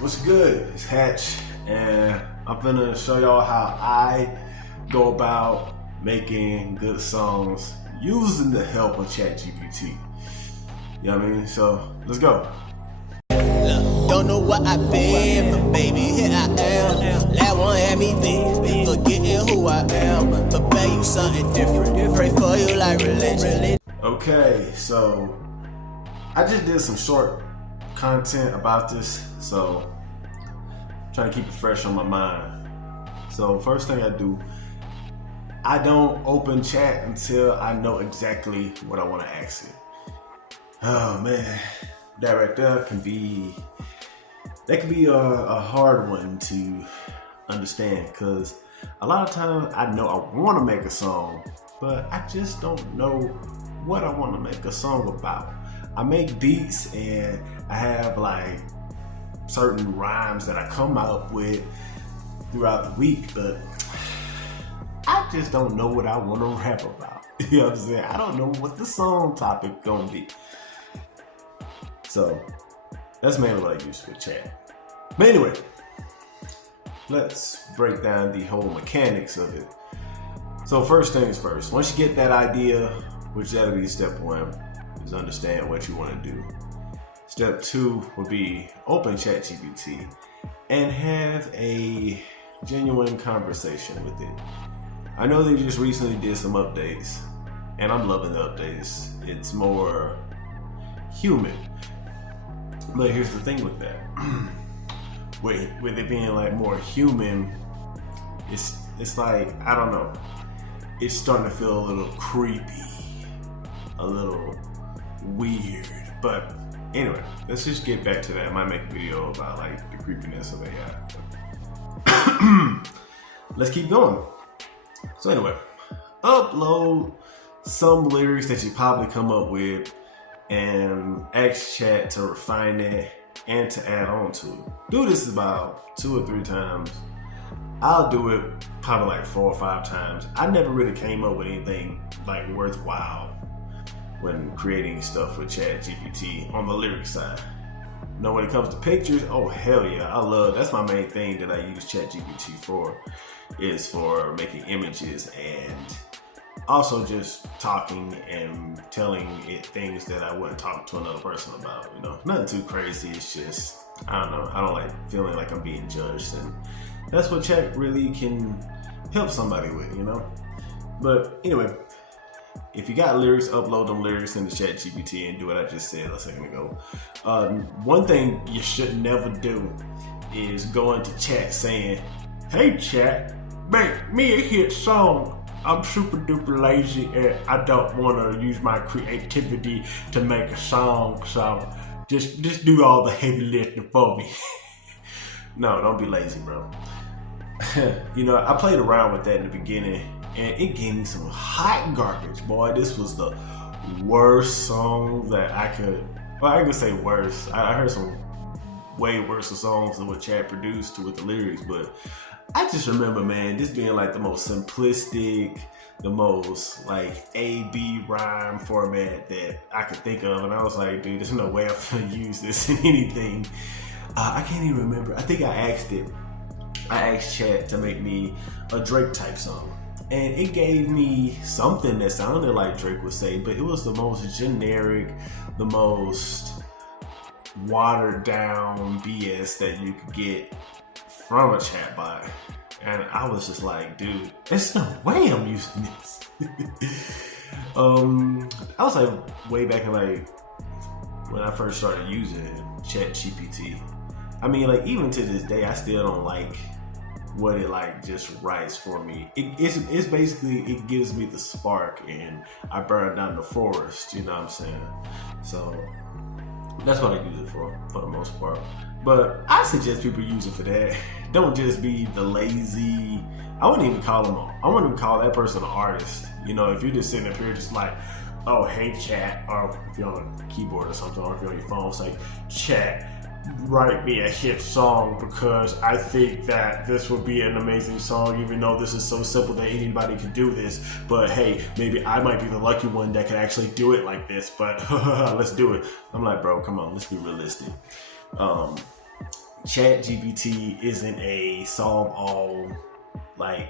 What's good? It's Hatch, and I'm gonna show y'all how I go about making good songs using the help of ChatGPT. You know what I mean? So let's go. Don't know what I've been, but baby, here I am. That one had me big, forgetting who I am. But babe, you something different. Pray for you like religion. Okay, so I just did some short content about this, so I'm trying to keep it fresh on my mind. So first thing I do, I don't open chat until I know exactly what I want to ask it. Oh man, that right there can be a hard one to understand, because a lot of times I know I want to make a song, but I just don't know what I want to make a song about. I make beats and I have like certain rhymes that I come up with throughout the week, but I just don't know what I want to rap about. You know what I'm saying? I don't know what the song topic gonna be. So that's mainly what I use for chat. But anyway, let's break down the whole mechanics of it. So first things first, once you get that idea, which that'll be step one, is understand what you want to do. Step two would be open ChatGPT and have a genuine conversation with it. I know they just recently did some updates, and I'm loving the updates. It's more human. But here's the thing with that. with it being like more human, it's like, I don't know. It's starting to feel a little creepy, a little weird. But anyway, let's just get back to that. I might make a video about like the creepiness of AI. Let's keep going. So anyway, upload some lyrics that you probably come up with and ask chat to refine it and to add on to it. Do this about 2 or 3 times. I'll do it probably like 4 or 5 times. I never really came up with anything like worthwhile when creating stuff with ChatGPT on the lyric side. Now when it comes to pictures, oh hell yeah, that's my main thing that I use ChatGPT for, is for making images and also just talking and telling it things that I wouldn't talk to another person about, you know. Nothing too crazy, it's just, I don't know, I don't like feeling like I'm being judged, and that's what chat really can help somebody with, you know. But anyway, if you got lyrics, upload them lyrics into ChatGPT and do what I just said a second ago. One thing you should never do is go into chat saying, "Hey chat, make me a hit song. I'm super duper lazy and I don't want to use my creativity to make a song, so just do all the heavy lifting for me." No, don't be lazy, bro. You know, I played around with that in the beginning and it gave me some hot garbage, boy. This was the worst song that I could say worse. I heard some way worse songs than what Chad produced with the lyrics, but I just remember, man, this being like the most simplistic, the most like A-B rhyme format that I could think of, and I was like, dude, there's no way I'm gonna use this in anything. I can't even remember. I think I asked Chad to make me a Drake type song, and it gave me something that sounded like Drake would say, but it was the most generic, the most watered down BS that you could get from a chatbot. And I was just like, dude, there's no way I'm using this. I was like way back in like when I first started using ChatGPT. I mean, like even to this day, I still don't like what it like just writes for me. It's basically, it gives me the spark and I burn down the forest, you know what I'm saying? So that's what I use it for the most part. But I suggest people use it for that. Don't just be the lazy. I wouldn't even call that person an artist. You know, if you're just sitting up here just like, oh, hey chat, or if you're on a keyboard or something, or if you're on your phone, it's like, chat, write me a hit song because I think that this would be an amazing song, even though this is so simple that anybody could do this. But hey, maybe I might be the lucky one that could actually do it like this, but let's do it. I'm like, bro, come on, let's be realistic. ChatGPT isn't a solve all like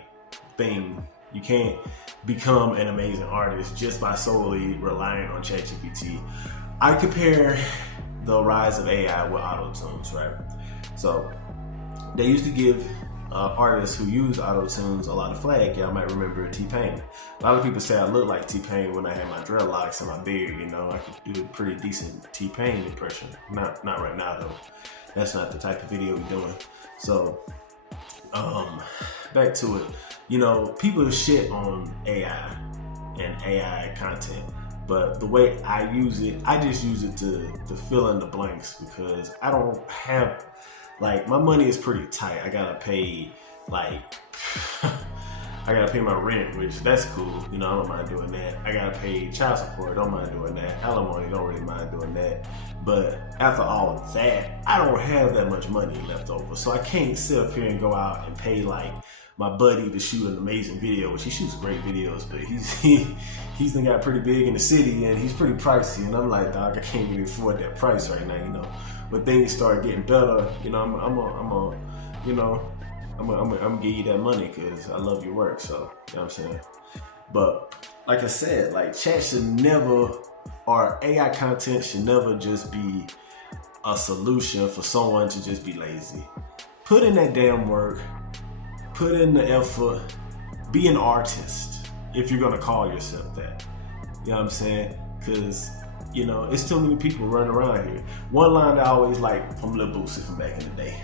thing. You can't become an amazing artist just by solely relying on ChatGPT. I compare the rise of AI with auto-tunes, right? So they used to give artists who use auto-tunes a lot of flack. Y'all might remember T-Pain. A lot of people say I look like T-Pain when I had my dreadlocks and my beard. You know, I could do a pretty decent T-Pain impression. Not right now though. That's not the type of video we're doing. So, back to it. You know, people shit on AI and AI content, but the way I use it, I just use it to fill in the blanks because I don't have, like, my money is pretty tight. I gotta pay, like, I gotta pay my rent, which that's cool. You know, I don't mind doing that. I gotta pay child support, don't mind doing that. Alimony, don't really mind doing that. But after all of that, I don't have that much money left over. So I can't sit up here and go out and pay like my buddy to shoot an amazing video, which he shoots great videos, but he's done got pretty big in the city and he's pretty pricey. And I'm like, dog, I can't really afford that price right now, you know. When things start getting better, you know, I'm give you that money because I love your work. So, you know what I'm saying? But like I said, like chat should never, or AI content should never just be a solution for someone to just be lazy. Put in that damn work, put in the effort, be an artist if you're gonna call yourself that. You know what I'm saying? Because, you know, it's too many people running around here. One line that I always like from Lil Boosie from back in the day.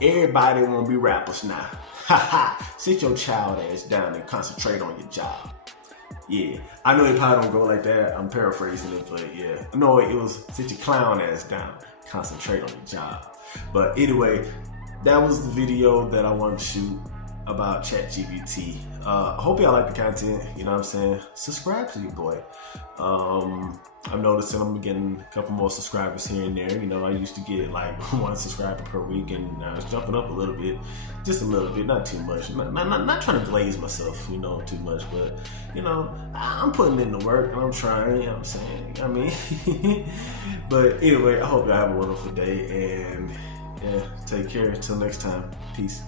Everybody wanna be rappers now. Ha ha, sit your child ass down and concentrate on your job. Yeah, I know it probably don't go like that. I'm paraphrasing it, but yeah. No, it was sit your clown ass down, concentrate on your job. But anyway, that was the video that I wanted to shoot about ChatGPT. I hope y'all like the content, you know what I'm saying? Subscribe to your boy. I'm noticing I'm getting a couple more subscribers here and there. You know, I used to get like 1 subscriber per week, and now it's jumping up a little bit, just a little bit, not too much. Not trying to glaze myself, you know, too much, but you know, I'm putting in the work and I'm trying, you know what I'm saying? I mean, but anyway, I hope y'all have a wonderful day, and yeah, take care until next time. Peace.